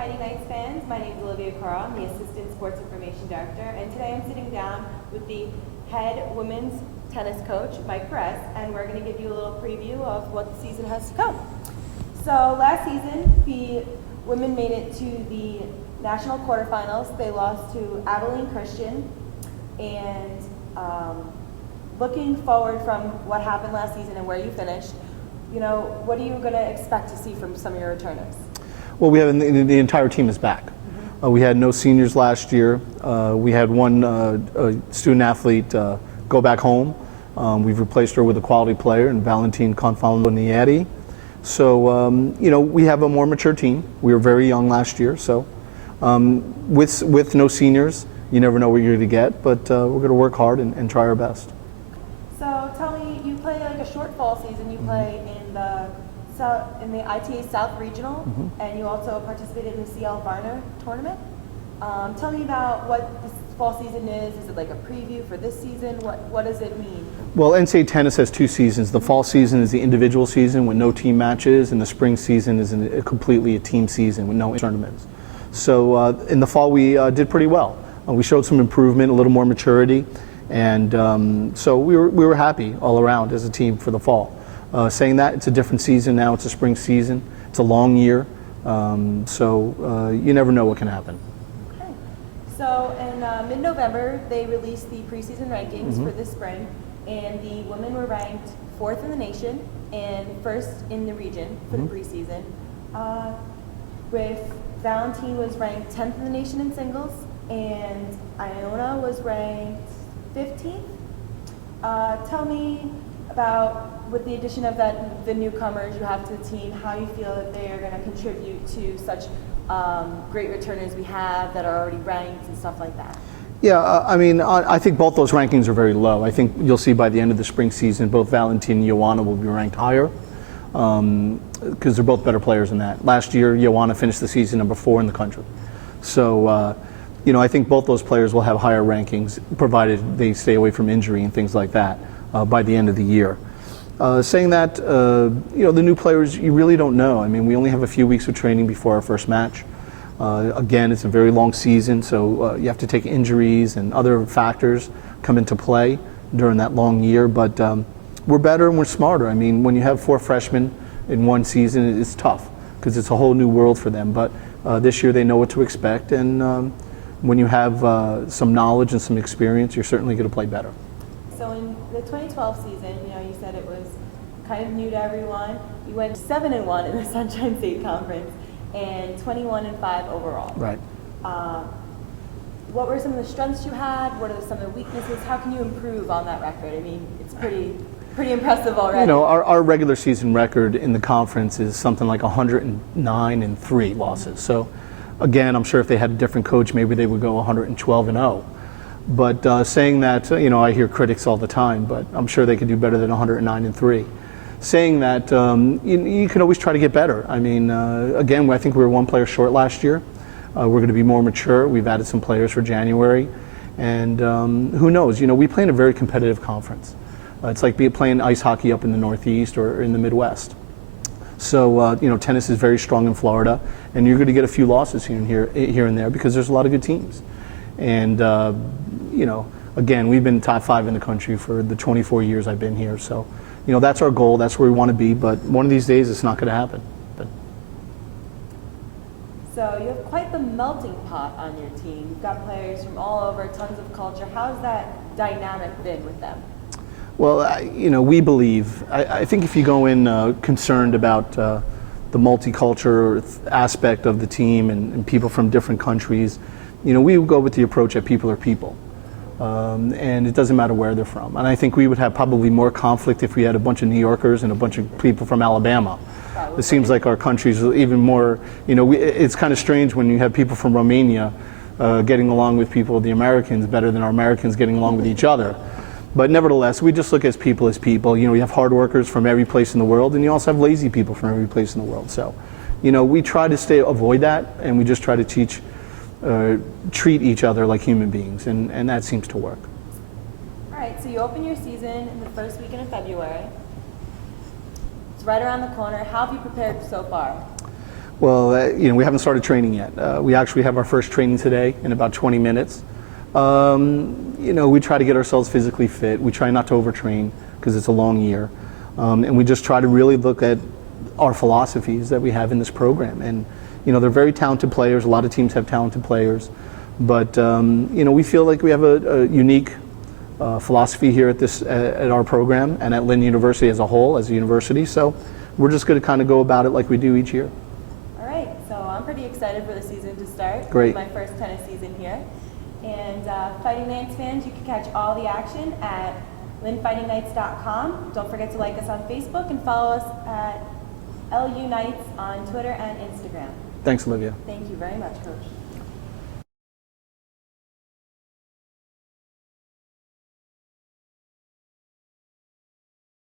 Fighting Knights fans. My name is Olivia Carl. I'm the Assistant Sports Information Director, and today I'm sitting down with the head women's tennis coach, Mike Perez, and we're going to give you a little preview of what the season has to come. So last season, the women made it to the national quarterfinals. They lost to Abilene Christian, and looking forward from what happened last season and where you finished, what are you going to expect to see from some of your returners? Well, we have the entire team is back. We had no seniors last year. We had one student athlete go back home. We've replaced her with a quality player in Valentine Confalonieri. So, we have a more mature team. We were very young last year, so with no seniors, you never know what you're going to get, but we're going to work hard and try our best. So tell me, you play like a short fall season. You play in the ITA South Regional, and you also participated in the CL Varner tournament. Tell me about what this fall season is. Is it like a preview for this season? What does it mean? Well, NCAA tennis has two seasons. The fall season is the individual season with no team matches, and the spring season is completely a team season with no tournaments. So in the fall we did pretty well. We showed some improvement, a little more maturity, and so we were happy all around as a team for the fall. Saying that, it's a different season now. It's a spring season. It's a long year, so you never know what can happen. Okay. So in mid-November, they released the preseason rankings for this spring, and the women were ranked 4th in the nation and 1st in the region for the preseason. With Valentine was ranked 10th in the nation in singles, and Iona was ranked 15th. Tell me about, with the addition of the newcomers you have to the team, how you feel that they are going to contribute to such great returners we have that are already ranked and stuff like that. Yeah, I think both those rankings are very low. I think you'll see by the end of the spring season, both Valentine and Ioana will be ranked higher because they're both better players than that. Last year, Ioana finished the season number 4 in the country. So, I think both those players will have higher rankings, provided they stay away from injury and things like that by the end of the year. Saying that, the new players, you really don't know. We only have a few weeks of training before our first match. Again, it's a very long season, so you have to take injuries and other factors come into play during that long year. But we're better and we're smarter. When you have 4 freshmen in one season, it's tough because it's a whole new world for them. But this year they know what to expect, and when you have some knowledge and some experience, you're certainly going to play better. So in the 2012 season, you said it was kind of new to everyone. You went 7-1 in the Sunshine State Conference and 21-5 overall. Right. What were some of the strengths you had? What are some of the weaknesses? How can you improve on that record? It's pretty impressive already. Our regular season record in the conference is something like 109-3 losses. So, again, I'm sure if they had a different coach, maybe they would go 112-0. But saying that, I hear critics all the time, but I'm sure they could do better than 109-3. Saying that, you can always try to get better. Again, I think we were 1 player short last year. We're going to be more mature. We've added some players for January. And who knows? We play in a very competitive conference. It's like playing ice hockey up in the Northeast or in the Midwest. So, tennis is very strong in Florida, and you're going to get a few losses here and there because there's a lot of good teams. And, again, we've been top 5 in the country for the 24 years I've been here. So, that's our goal. That's where we want to be. But one of these days, it's not going to happen. So you have quite the melting pot on your team. You've got players from all over, tons of culture. How's that dynamic been with them? Well, we believe, I think if you go in concerned about the multicultural aspect of the team and people from different countries, we go with the approach that people are people. And it doesn't matter where they're from. And I think we would have probably more conflict if we had a bunch of New Yorkers and a bunch of people from Alabama. It seems like our country's even more, it's kind of strange when you have people from Romania getting along with people, the Americans, better than our Americans getting along with each other. But nevertheless, we just look as people. You have hard workers from every place in the world, and you also have lazy people from every place in the world. So, we try to avoid that, and we just try to treat each other like human beings, and that seems to work. All right, so you open your season in the first weekend of February. It's right around the corner. How have you prepared so far? Well, we haven't started training yet. We actually have our first training today in about 20 minutes. We try to get ourselves physically fit. We try not to overtrain because it's a long year. And we just try to really look at our philosophies that we have in this program. And, they're very talented players. A lot of teams have talented players. But, we feel like we have a unique philosophy here at our program and at Lynn University as a whole, as a university. So we're just going to kind of go about it like we do each year. All right, so I'm pretty excited for the season to start. Great. My first tennis season here. And Fighting Nance fans, you can catch all the action at lynnfightingknights.com. Don't forget to like us on Facebook and follow us at LU Knights on Twitter and Instagram. Thanks, Olivia. Thank you very much, Coach.